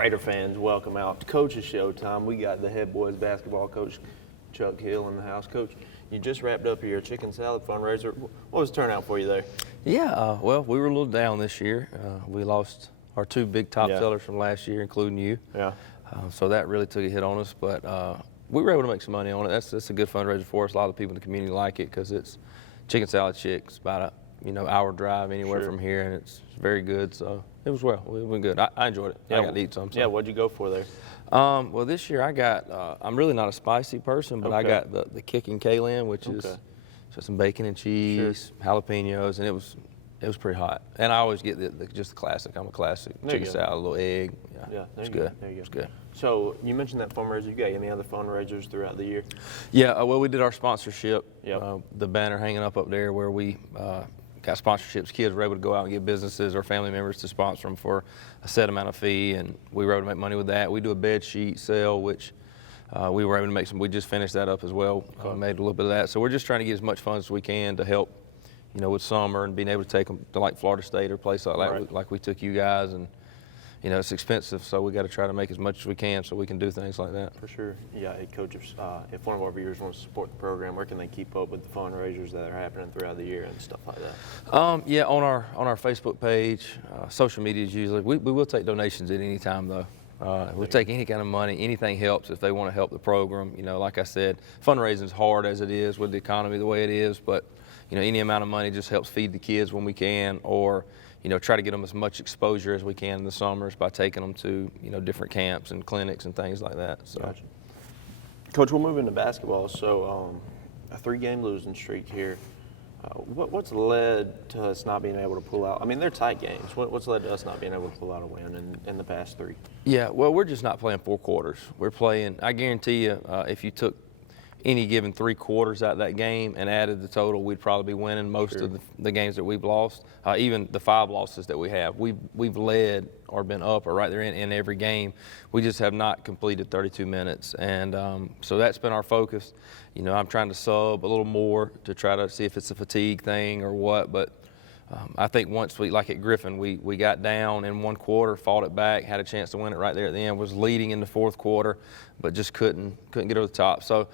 Raider fans, welcome out to Coach's Showtime. We got the head boys basketball coach, Chuck Hill, in the house. Coach, you just wrapped up your chicken salad fundraiser. What was the turnout for you there? Yeah, well, we were a little down this year. We lost our two big top sellers from last year, including you. Yeah. So that really took a hit on us, but we were able to make some money on it. That's a good fundraiser for us. A lot of people in the community like it because it's chicken salad chick. It's about a hour drive anywhere from here, and it's very good. So it was it went good. I enjoyed it. Yeah, I got to eat some. So. Yeah, what'd you go for there? Well, this year I got. I'm really not a spicy person, but I got the kicking kale, which is just some bacon and cheese, jalapenos, and it was pretty hot. And I always get just the classic. I'm a classic chicken salad, a little egg. Yeah, it's good. There you go. It's good. So you mentioned that fundraiser. You got any other fundraisers throughout the year? Yeah, well, we did our sponsorship. Yep. The banner hanging up there where we got sponsorships. Kids were able to go out and get businesses or family members to sponsor them for a set amount of fee, and we were able to make money with that. We do a bed sheet sale, which we were able to make some. We just finished that up as well. Made a little bit of that. So we're just trying to get as much funds as we can to help, with summer and being able to take them to like Florida State or a place like that, like we took you guys. And it's expensive, so we got to try to make as much as we can so we can do things like that. For sure. Yeah, hey, Coach, if one of our viewers wants to support the program, where can they keep up with the fundraisers that are happening throughout the year and stuff like that? Yeah, on our Facebook page, social media is usually. We will take donations at any time though. We'll take any kind of money. Anything helps if they want to help the program. Like I said, fundraising is hard as it is with the economy the way it is, but any amount of money just helps feed the kids when we can, or try to get them as much exposure as we can in the summers by taking them to, different camps and clinics and things like that. So, gotcha. Coach, we'll move into basketball. So, a 3-game losing streak here. What's led to us not being able to pull out? I mean, they're tight games. What's led to us not being able to pull out a win in the past 3? Yeah, well, we're just not playing 4 quarters. We're playing, I guarantee you, if you took any given 3 quarters out of that game and added the total, we'd probably be winning most of the games that we've lost. Even the 5 losses that we have, we've led or been up or right there in every game. We just have not completed 32 minutes, and so that's been our focus. I'm trying to sub a little more to try to see if it's a fatigue thing or what, but I think once like at Griffin, we got down in 1 quarter, fought it back, had a chance to win it right there at the end, was leading in the 4th quarter, but just couldn't get over the top. So,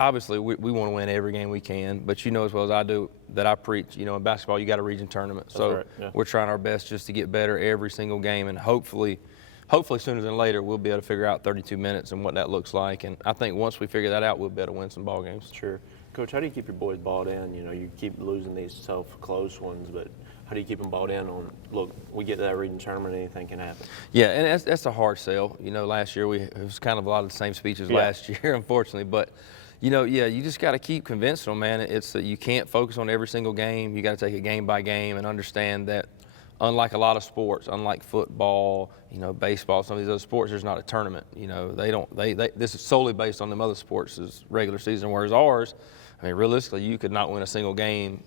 obviously we want to win every game we can, but as well as I do that I preach, in basketball you got a region tournament. So we're trying our best just to get better every single game, and hopefully sooner than later we'll be able to figure out 32 minutes and what that looks like. And I think once we figure that out, we'll be able to win some ball games. Sure. Coach, how do you keep your boys bought in? You keep losing these tough, close ones, but how do you keep them bought in on, look, we get to that region tournament, anything can happen? Yeah, and that's a hard sell. Last year it was kind of a lot of the same speeches last year, unfortunately. But, you just got to keep convincing them, man. It's that you can't focus on every single game. You got to take it game by game and understand that unlike a lot of sports, unlike football, baseball, some of these other sports, there's not a tournament. This is solely based on them other sports' regular season, whereas ours, realistically, you could not win a single game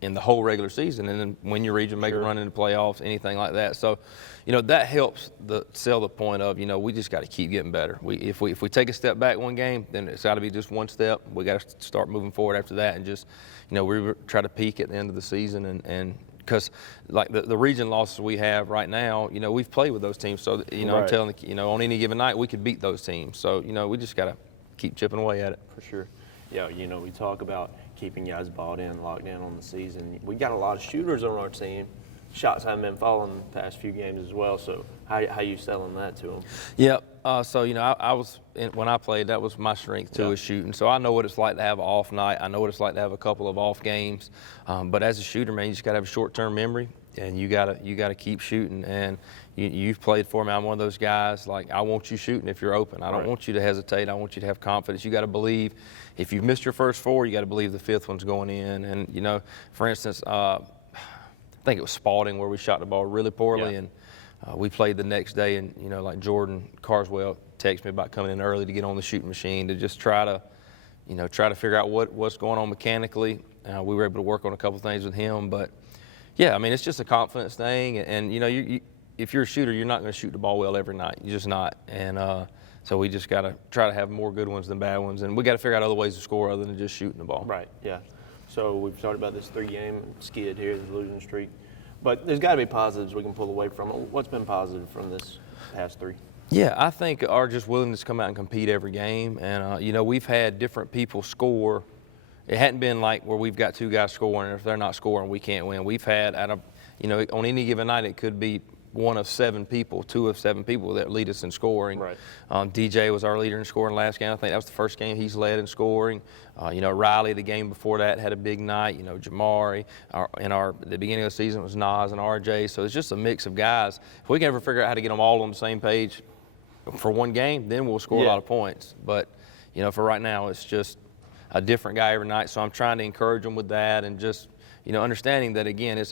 in the whole regular season and then win your region, make a run into playoffs, anything like that. So, that helps sell the point of, we just got to keep getting better. If we take a step back one game, then it's got to be just one step. We got to start moving forward after that and just, we try to peak at the end of the season and because like the region losses we have right now, we've played with those teams. So, I'm telling you, on any given night, we could beat those teams. So, we just got to keep chipping away at it. For sure. Yeah, we talk about keeping guys bought in, locked in on the season. We got a lot of shooters on our team. Shots haven't been falling the past few games as well. So how you selling that to them? Yeah. So I was when I played, that was my strength too, is shooting. So I know what it's like to have an off night. I know what it's like to have a couple of off games. But as a shooter, man, you just got to have a short-term memory, and you gotta keep shooting. And you've played for me. I'm one of those guys. Like, I want you shooting if you're open. I don't want you to hesitate. I want you to have confidence. You got to believe. If you've missed your first 4, you got to believe the 5th one's going in. And for instance, I think it was Spalding where we shot the ball really poorly, and we played the next day. And like Jordan Carswell texted me about coming in early to get on the shooting machine to just try to figure out what's going on mechanically. We were able to work on a couple things with him, but yeah, it's just a confidence thing. And if you're a shooter, you're not going to shoot the ball well every night. You're just not. And so we just got to try to have more good ones than bad ones, and we got to figure out other ways to score other than just shooting the ball. Right. Yeah. So we've talked about this 3-game skid here, the losing streak, but there's got to be positives we can pull away from it. What's been positive from this past three? Yeah, I think our just willingness to come out and compete every game. And, you know, we've had different people score. It hadn't been like where we've got two guys scoring, and if they're not scoring, we can't win. We've had, you know, on any given night, it could be one of 7 people, 2 of 7 people that lead us in scoring. Right. DJ was our leader in scoring last game. I think that was the first game he's led in scoring. You know, Riley, the game before that, had a big night. You know, Jamari. The beginning of the season was Nas and RJ. So it's just a mix of guys. If we can ever figure out how to get them all on the same page for one game, then we'll score a lot of points. But, you know, for right now, it's just a different guy every night. So I'm trying to encourage them with that and just, you know, understanding that, again,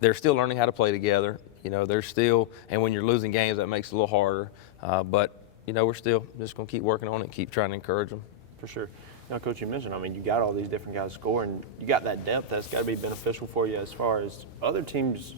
they're still learning how to play together. You know, they're still, and when you're losing games, that makes it a little harder. But, you know, we're still just going to keep working on it and keep trying to encourage them. For sure. Now, Coach, you mentioned, I mean, you got all these different guys scoring. You got that depth that's got to be beneficial for you as far as other teams.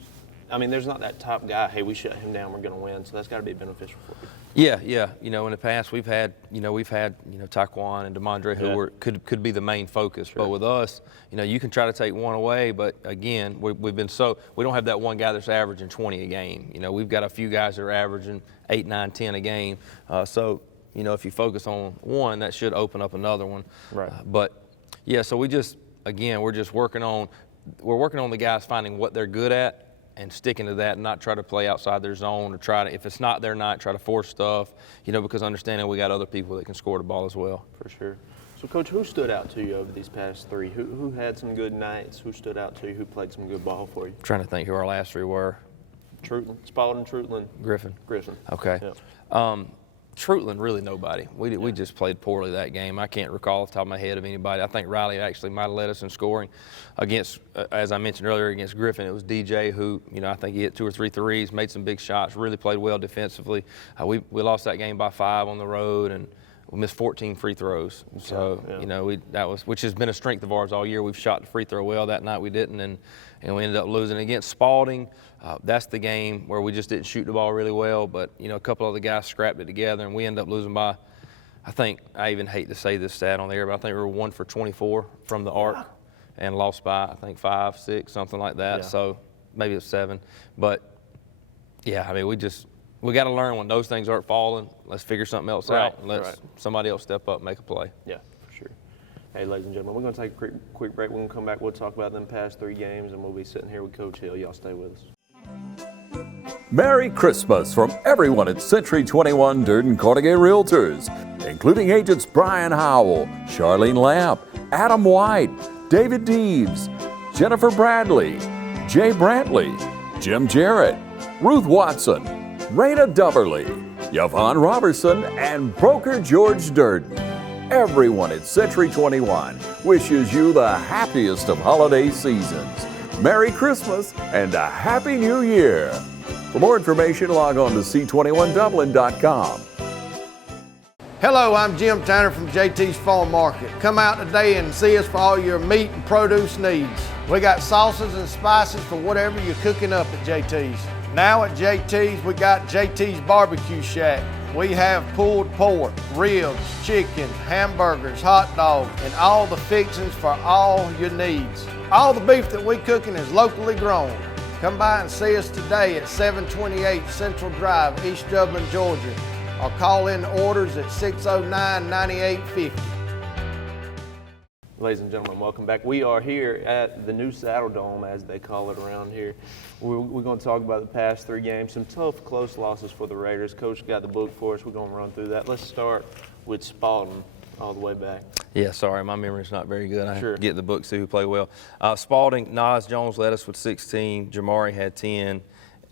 I mean, there's not that top guy, hey, we shut him down, we're going to win. So that's got to be beneficial for you. Yeah. You know, in the past we've had Taquan and DeMondre who could be the main focus. Sure. But with us, you know, you can try to take one away, but again, we don't have that one guy that's averaging 20 a game. You know, we've got a few guys that are averaging 8, 9, 10 a game. So, you know, if you focus on one, that should open up another one. Right. But yeah, so we're just working on the guys finding what they're good at and sticking to that and not try to play outside their zone or try to, if it's not their night, try to force stuff, you know, because understanding we got other people that can score the ball as well. For sure. So, Coach, who stood out to you over these past 3? Who had some good nights? Who stood out to you? Who played some good ball for you? I'm trying to think who our last 3 were. Spalding, Trutland. Griffin. Okay. Yeah. Trutland, really nobody. We just played poorly that game. I can't recall off the top of my head of anybody. I think Riley actually might have led us in scoring against, as I mentioned earlier, against Griffin. It was DJ who, you know, I think he hit 2 or 3 threes, made some big shots, really played well defensively. We lost that game by 5 on the road, and we missed 14 free throws. So, you know, which has been a strength of ours all year. We've shot the free throw well. That night we didn't, and we ended up losing against Spalding. That's the game where we just didn't shoot the ball really well, but, you know, a couple of the guys scrapped it together, and we ended up losing by, I even hate to say this stat on the air, but I think we were 1 for 24 from the arc and lost by, I think, 5, 6, something like that. Yeah. So maybe it's 7. But, yeah, I mean, we got to learn when those things aren't falling. Let's figure something else out and let somebody else step up and make a play. Yeah, for sure. Hey, ladies and gentlemen, we're going to take a quick break. We're going to come back. We'll talk about them past 3 games, and we'll be sitting here with Coach Hill. Y'all stay with us. Merry Christmas from everyone at Century 21 Durden Carnegie Realtors, including agents Brian Howell, Charlene Lamp, Adam White, David Deeves, Jennifer Bradley, Jay Brantley, Jim Jarrett, Ruth Watson, Raina Dubberly, Yvonne Robertson, and broker George Durden. Everyone at Century 21 wishes you the happiest of holiday seasons. Merry Christmas and a Happy New Year. For more information, log on to c21dublin.com. Hello, I'm Jim Tanner from JT's Farm Market. Come out today and see us for all your meat and produce needs. We got sauces and spices for whatever you're cooking up at JT's. Now at JT's, we got JT's Barbecue Shack. We have pulled pork, ribs, chicken, hamburgers, hot dogs, and all the fixings for all your needs. All the beef that we cooking is locally grown. Come by and see us today at 728 Central Drive, East Dublin, Georgia, or call in orders at 609-9850. Ladies and gentlemen, welcome back. We are here at the new Saddle Dome, as they call it around here. We're going to talk about the past 3 games, some tough, close losses for the Raiders. Coach got the book for us. We're going to run through that. Let's start with Spalding all the way back. Yeah, sorry, my memory's not very good. I Sure. get the book, see who played well. Spalding, Nas Jones led us with 16, Jamari had 10,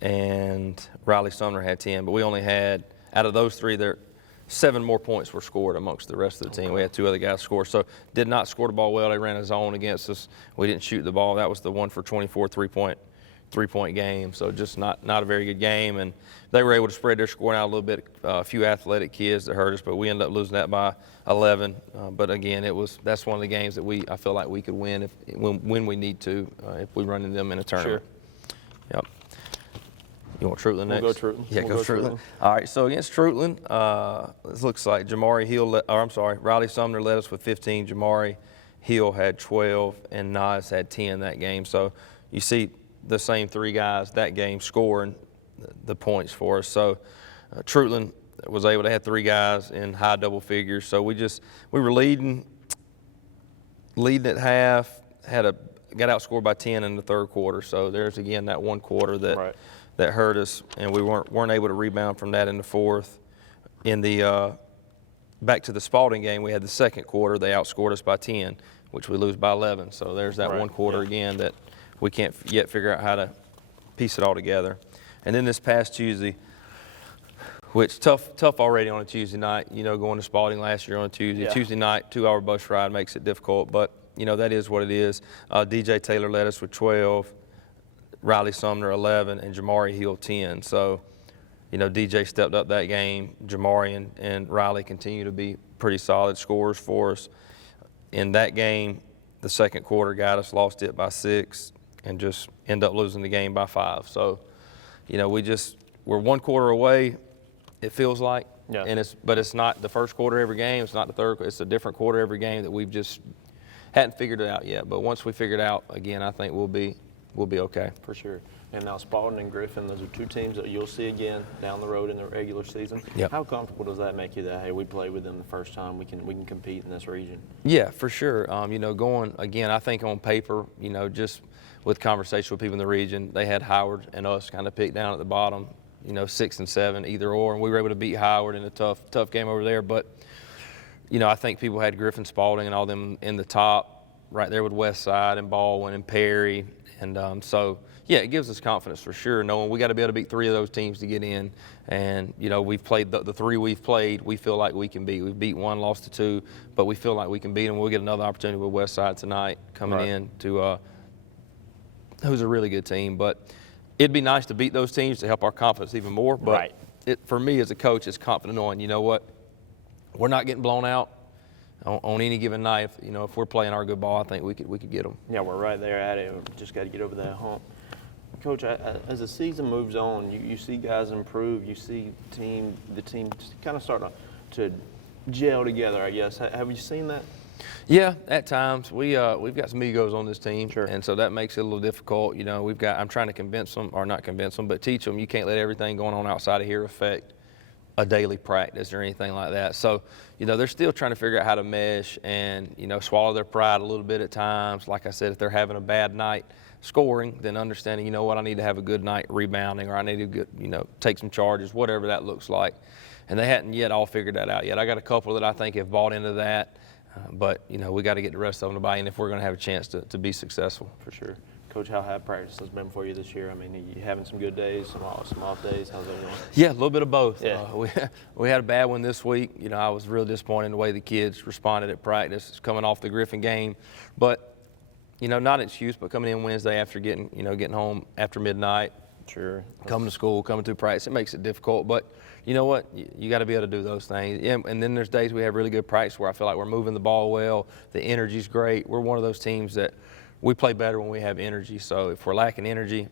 and Riley Sumner had 10. But we only had, out of those 3, 7 more points were scored amongst the rest of the team. We had 2 other guys score. So did not score the ball well. They ran a zone against us. We didn't shoot the ball. That was the 1 for 24 three-point game. So just not a very good game. And they were able to spread their scoring out a little bit. A few athletic kids that hurt us, but we ended up losing that by 11. But again, that's one of the games that I feel like we could win when we need to if we run into them in a tournament. Sure. Yep. You want Trutland next? We'll go Trutland. Yeah, we'll go Trutland. All right, so against Trutland, it looks like Riley Sumner led us with 15. Jamari Hill had 12, and Nas had 10 that game. So you see the same 3 guys that game scoring the points for us. So Trutland was able to have 3 guys in high double figures. So we were leading at half, got outscored by 10 in the third quarter. So there's again that one quarter that hurt us, and we weren't able to rebound from that in the fourth. In the back to the Spalding game, we had the second quarter. They outscored us by 10, which we lose by 11. So there's that one quarter again that we can't yet figure out how to piece it all together. And then this past Tuesday, which tough already on a Tuesday night, going to Spalding last year on a Tuesday. Yeah. Tuesday night, 2-hour bus ride makes it difficult, but, that is what it is. DJ Taylor led us with 12, Riley Sumner 11, and Jamari Hill 10. So, DJ stepped up that game. Jamari and Riley continue to be pretty solid scorers for us. In that game, the second quarter got us, lost it by 6, and just end up losing the game by 5. So, we're one quarter away, it feels like. Yeah. But it's not the first quarter every game. It's not the third. It's a different quarter every game that we've just hadn't figured it out yet. But once we figure it out, again, I think we'll be okay. For sure. And now Spalding and Griffin, those are 2 teams that you'll see again down the road in the regular season. Yep. How comfortable does that make you that, hey, we played with them the first time, we can compete in this region? Yeah, for sure. Going again, I think on paper, just with conversation with people in the region, they had Howard and us kind of picked down at the bottom, 6 and 7, either or, and we were able to beat Howard in a tough game over there. But I think people had Griffin, Spalding, and all them in the top, right there with Westside and Baldwin and Perry, and so. Yeah, it gives us confidence for sure, knowing we got to be able to beat 3 of those teams to get in. And, we've played the 3 we've played, we feel like we can beat. We've beat 1, lost to 2, but we feel like we can beat them. We'll get another opportunity with Westside tonight coming in to who's a really good team. But it'd be nice to beat those teams to help our confidence even more. But for me as a coach, it's confident knowing, we're not getting blown out on any given night. If we're playing our good ball, I think we could get them. Yeah, we're right there at it. We just got to get over that hump. Coach, as the season moves on, you see guys improve. You see the team kind of start to gel together, I guess. Have you seen that? Yeah, at times. We've got some egos on this team, Sure. And so that makes it a little difficult. I'm trying to convince them, or not convince them, but teach them you can't let everything going on outside of here affect a daily practice or anything like that. So, they're still trying to figure out how to mesh and, swallow their pride a little bit at times. Like I said, if they're having a bad night scoring, then understanding, I need to have a good night rebounding, or I need to take some charges, whatever that looks like. And they hadn't yet all figured that out yet. I got a couple that I think have bought into that, but, we got to get the rest of them to buy in if we're going to have a chance to be successful. For sure. Coach, how have practices been for you this year? I mean, are you having some good days, some off days? How's that going? Yeah, a little bit of both. Yeah. We had a bad one this week. I was really disappointed in the way the kids responded at practice coming off the Griffin game. But, not an excuse, but coming in Wednesday after getting home after midnight. Sure. Coming to school, coming to practice, it makes it difficult. But you know what? You got to be able to do those things. Yeah, and then there's days we have really good practice where I feel like we're moving the ball well. The energy's great. We're one of those teams that we play better when we have energy. So if we're lacking energy,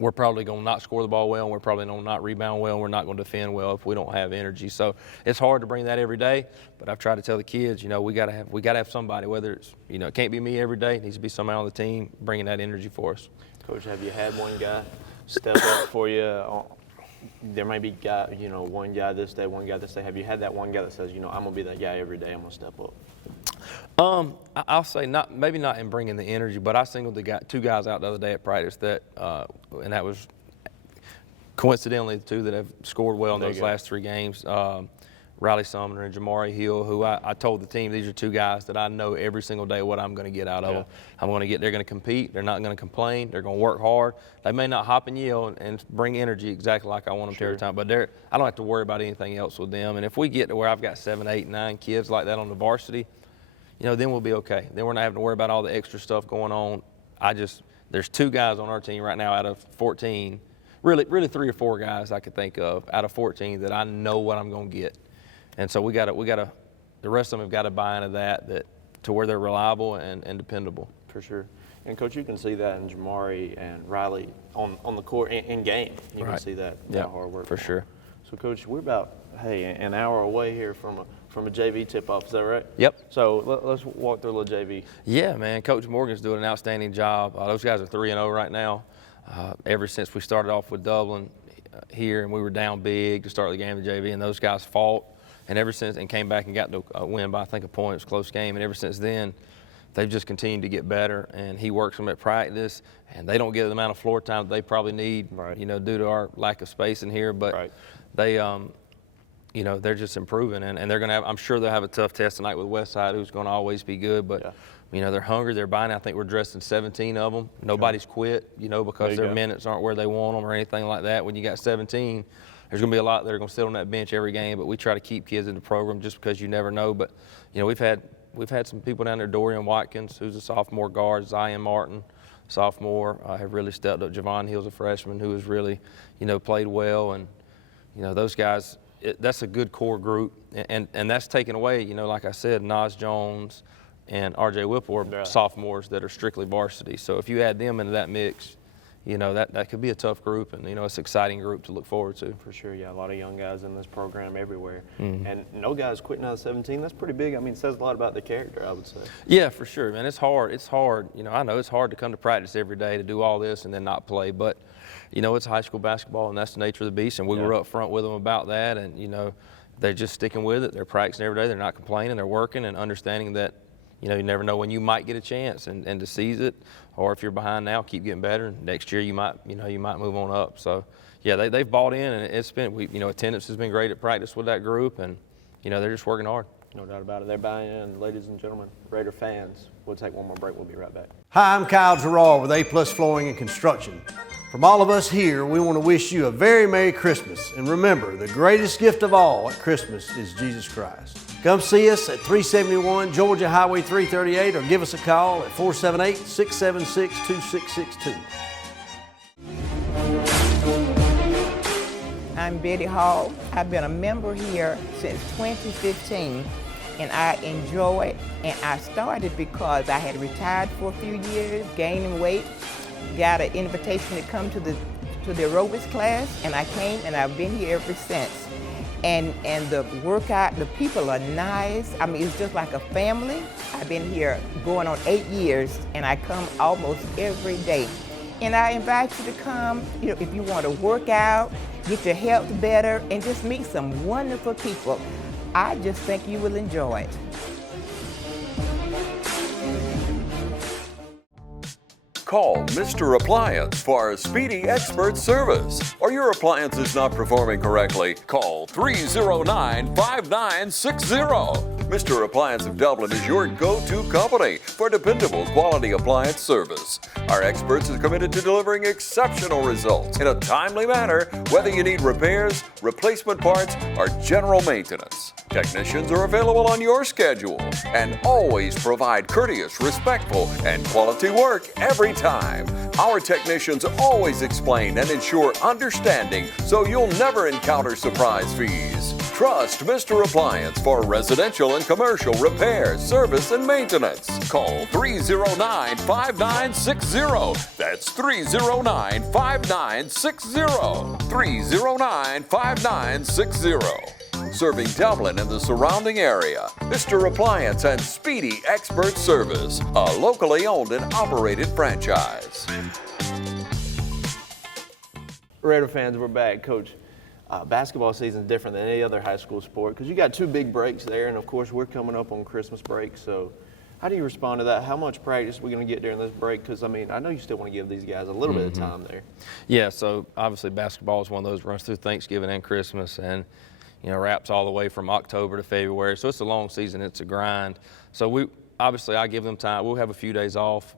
we're probably going to not score the ball well, and we're probably going to not rebound well, and we're not going to defend well if we don't have energy. So it's hard to bring that every day, but I've tried to tell the kids, we got to have somebody, whether it's, it can't be me every day. It needs to be somebody on the team bringing that energy for us. Coach, have you had one guy step up for you? There may be one guy this day, one guy this day. Have you had that one guy that says, I'm going to be that guy every day, I'm going to step up? I'll say maybe not in bringing the energy, but I singled 2 guys out the other day at practice that, and that was coincidentally the 2 that have scored well in those last 3 games. Riley Sumner and Jamari Hill, who I told the team these are 2 guys that I know every single day what I'm going to get out of them. They're going to compete. They're not going to complain. They're going to work hard. They may not hop and yell and bring energy exactly like I want them to every time, but I don't have to worry about anything else with them. And if we get to where I've got 7, 8, 9 kids like that on the varsity, then we'll be okay. Then we're not having to worry about all the extra stuff going on. There's 2 guys on our team right now out of 14, really 3 or 4 guys I could think of out of 14 that I know what I'm going to get. And so we got to, the rest of them have got to buy into that to where they're reliable and dependable. For sure. And Coach, you can see that in Jamari and Riley on the court in game. You can see that hard work. For sure. So Coach, we're about an hour away here from a JV tip-off. Is that right? Yep. So let's walk through a little JV. Yeah, man. Coach Morgan's doing an outstanding job. Those guys are 3-0 right now. Ever since we started off with Dublin, here, and we were down big to start the game of the JV, and those guys fought, and ever since, and came back and got to win by I think a point. It was a close game, and ever since then, they've just continued to get better. And he works them at practice, and they don't get the amount of floor time that they probably need, Right. you know, due to our lack of space in here. But Right. they, you know, they're just improving, and they're going to have. I'm sure they'll have a tough test tonight with Westside, who's going to always be good, but. Yeah. You know, they're hungry, they're buying. I think we're dressed in 17 of them. Nobody's quit, you know, because There you their go. minutes aren't where they want them or anything like that. When you got 17, there's going to be a lot that are going to sit on that bench every game, but we try to keep kids in the program just because you never know. But, you know, we've had some people down there, Dorian Watkins, who's a sophomore guard, Zion Martin, sophomore, have really stepped up. Javon Hill's a freshman who has really, you know, played well. And, you know, those guys, that's a good core group. And that's taken away, you know, like I said, Nas Jones and R.J. Whipple are Yeah. sophomores that are strictly varsity. So if you add them into that mix, you know, that could be a tough group, and, you know, it's an exciting group to look forward to. For sure, yeah, a lot of young guys in this program everywhere. Mm-hmm. And no guys quitting out of 17, that's pretty big. I mean, it says a lot about the character, I would say. Yeah, for sure, man. It's hard. It's hard. You know, I know it's hard to come to practice every day to do all this and then not play. But, you know, it's high school basketball, and that's the nature of the beast. And we Yeah. were up front with them about that. And, you know, they're just sticking with it. They're practicing every day. They're not complaining. They're working and understanding that, you know, you never know when you might get a chance and to seize it. Or if you're behind now, keep getting better. Next year, you might move on up. So, yeah, they've bought in, and it's been, you know, attendance has been great at practice with that group. And, you know, they're just working hard. No doubt about it. They're buying in. Ladies and gentlemen, Raider fans, we'll take one more break. We'll be right back. Hi, I'm Kyle Gerard with A+ Flooring and Construction. From all of us here, we want to wish you a very Merry Christmas. And remember, the greatest gift of all at Christmas is Jesus Christ. Come see us at 371 Georgia Highway 338 or give us a call at 478-676-2662. I'm Betty Hall. I've been a member here since 2015, and I enjoy it. And I started because I had retired for a few years, gaining weight, got an invitation to come to the aerobics class, and I came, and I've been here ever since. And the workout, the people are nice. I mean, it's just like a family. I've been here going on 8 years, and I come almost every day. And I invite you to come, you know, if you want to work out, get your health better, and just meet some wonderful people. I just think you will enjoy it. Call Mr. Appliance for a speedy expert service. Or your appliance is not performing correctly, call 309-5960. Mr. Appliance of Dublin is your go-to company for dependable quality appliance service. Our experts are committed to delivering exceptional results in a timely manner, whether you need repairs, replacement parts, or general maintenance. Technicians are available on your schedule and always provide courteous, respectful, and quality work every time. Our technicians always explain and ensure understanding so you'll never encounter surprise fees. Trust Mr. Appliance for residential and commercial repair, service, and maintenance. Call 309-5960. That's 309-5960. 309-5960. Serving Dublin and the surrounding area. Mr. Appliance and Speedy Expert Service, a locally owned and operated franchise. Raider fans, we're back. Coach, basketball season is different than any other high school sport because you got two big breaks there, and of course we're coming up on Christmas break. So how do you respond to that? How much practice are we going to get during this break? Because, I mean, I know you still want to give these guys a little bit of time there. Yeah, so obviously basketball is one of those runs through Thanksgiving and Christmas, and you know, wraps all the way from October to February. So it's a long season, it's a grind. So I give them time. We'll have a few days off.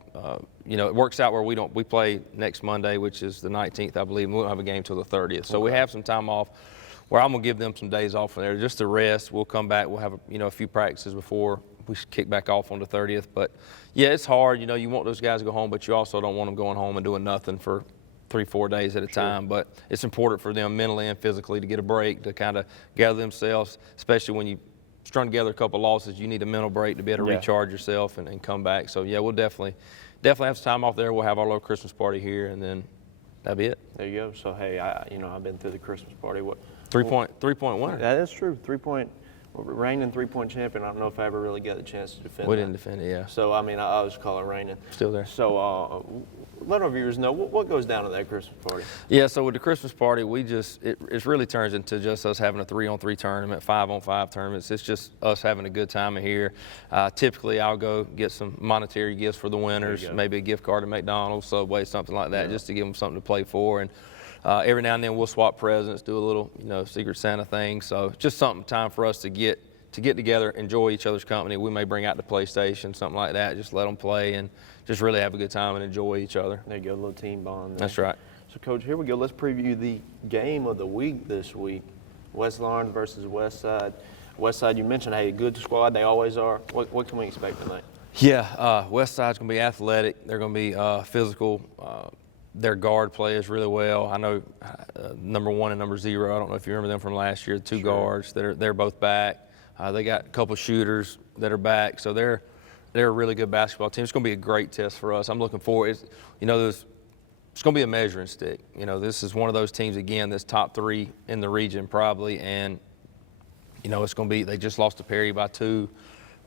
You know, it works out where we play next Monday, which is the 19th, I believe, and we won't have a game till the 30th. So we have some time off where I'm gonna give them some days off from there just to rest. We'll come back, we'll have a few practices before we kick back off on the 30th. But yeah, it's hard. You know, you want those guys to go home, but you also don't want them going home and doing nothing for 3-4 days at a time. But it's important for them mentally and physically to get a break, to kind of gather themselves, especially when you strung together a couple losses. You need a mental break to be able to recharge yourself and come back. So yeah, we'll definitely have some time off there. We'll have our little Christmas party here, and then that'll be it. There you go. So hey, I've been through the Christmas party. What? 3-point winner. That is true. 3-point Reigning three-point champion. I don't know if I ever really got the chance to defend We that. didn't defend it, yeah. So, I mean, I always call it reigning. Still there. So, let our viewers know what goes down at that Christmas party. Yeah, so with the Christmas party, it really turns into just us having a 3-on-3 tournament, 5-on-5 tournaments. It's just us having a good time in here. Typically, I'll go get some monetary gifts for the winners, maybe a gift card to McDonald's, Subway, something like that, just to give them something to play for. And every now and then we'll swap presents, do a little, Secret Santa thing. So just time for us to get together, enjoy each other's company. We may bring out the PlayStation, something like that, just let them play and just really have a good time and enjoy each other. There you go, a little team bond there. That's right. So, Coach, here we go. Let's preview the game of the week this week. West Lawrence versus West Side. West Side, you mentioned, hey, a good squad. They always are. What can we expect tonight? Yeah, West Side's going to be athletic. They're going to be physical. Their guard plays really well. I know number 1 and number 0. I don't know if you remember them from last year. The two guards. They're both back. They got a couple shooters that are back. So they're a really good basketball team. It's going to be a great test for us. I'm looking forward. It's going to be a measuring stick. This is one of those teams, again, that's top 3 in the region probably. And, it's going to be, they just lost to Perry by 2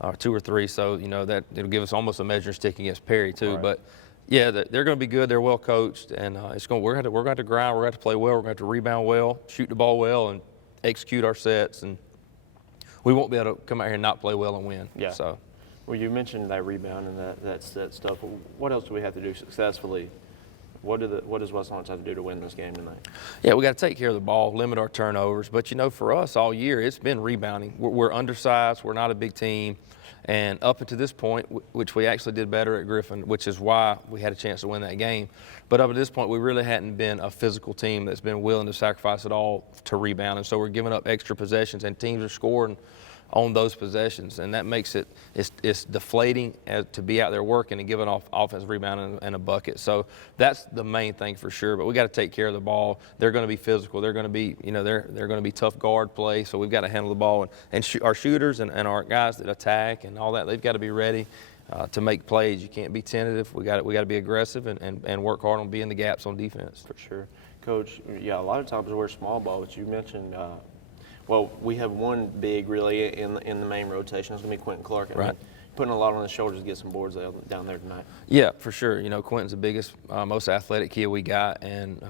or 3. So, that it'll give us almost a measuring stick against Perry too. Right. But, yeah, they're going to be good. They're well coached. And we're going to have to grind. We're going to have to play well. We're going to have to rebound well, shoot the ball well, and execute our sets. And we won't be able to come out here and not play well and win. Yeah. So. Well, you mentioned that rebound and that stuff. What else do we have to do successfully? What does West Lawrence have to do to win this game tonight? Yeah, we got to take care of the ball, limit our turnovers. But, for us all year, it's been rebounding. We're undersized. We're not a big team. And up until this point, which we actually did better at Griffin, which is why we had a chance to win that game. But up to this point, we really hadn't been a physical team that's been willing to sacrifice it all to rebound. And so we're giving up extra possessions, and teams are scoring on those possessions, and that makes it's deflating to be out there working and giving off offensive rebound and a bucket. So that's the main thing for sure. But we got to take care of the ball. They're going to be physical. They're going to be they're going to be tough guard play. So we've got to handle the ball, and our shooters and our guys that attack and all that, they've got to be ready to make plays. You can't be tentative. We got to be aggressive and work hard on being the gaps on defense. For sure, Coach. Yeah, a lot of times we're small ball, but you mentioned. Well, we have one big really in the main rotation. It's going to be Quentin Clark. I mean, putting a lot on his shoulders to get some boards down there tonight. Yeah, for sure. Quentin's the biggest, most athletic kid we got, and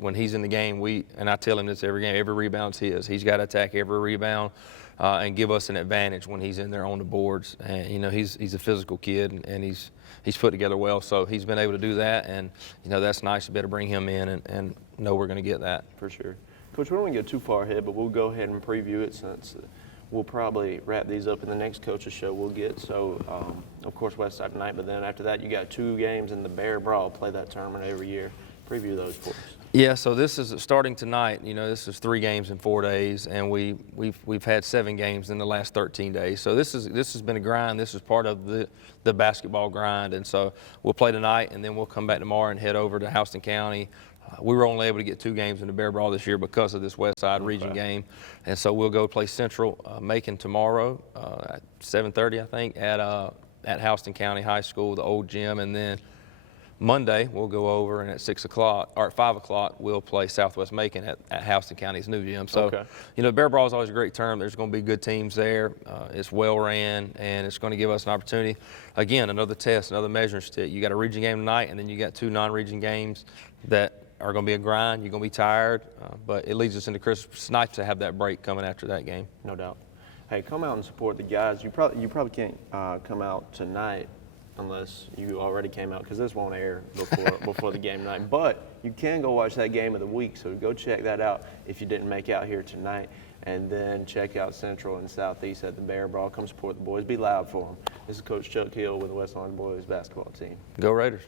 when he's in the game, and I tell him this every game, every rebound's his. He's got to attack every rebound and give us an advantage when he's in there on the boards. And he's a physical kid, and he's put together well. So he's been able to do that, and that's nice to be able to bring him in and know we're going to get that. For sure. Coach, we don't want to get too far ahead, but we'll go ahead and preview it since we'll probably wrap these up in the next coach's show we'll get. So, of course, West Side tonight, but then after that, you got 2 games in the Bear Brawl. Play that tournament every year. Preview those for us. Yeah, so this is starting tonight. This is 3 games in 4 days, and we've had 7 games in the last 13 days. So this has been a grind. This is part of the basketball grind, and so we'll play tonight, and then we'll come back tomorrow and head over to Houston County. We were only able to get 2 games in the Bear Brawl this year because of this West Side region game. And so we'll go play Central Macon tomorrow at 7:30, I think, at Houston County High School, the old gym. And then Monday we'll go over, and at 6 o'clock or at 5 o'clock we'll play Southwest Macon at Houston County's new gym. So, Bear Brawl is always a great term. There's going to be good teams there. It's well ran, and it's going to give us an opportunity. Again, another test, another measuring stick. You got a region game tonight, and then you got 2 non-region games that are going to be a grind. You're going to be tired, but it leads us into Christmas. It's nice to have that break coming after that game. No doubt. Hey, come out and support the guys. You probably can't come out tonight unless you already came out, because this won't air before the game tonight. But you can go watch that game of the week, so go check that out if you didn't make out here tonight. And then check out Central and Southeast at the Bear Brawl. Come support the boys. Be loud for them. This is Coach Chuck Hill with the West Lawrence Boys basketball team. Go Raiders.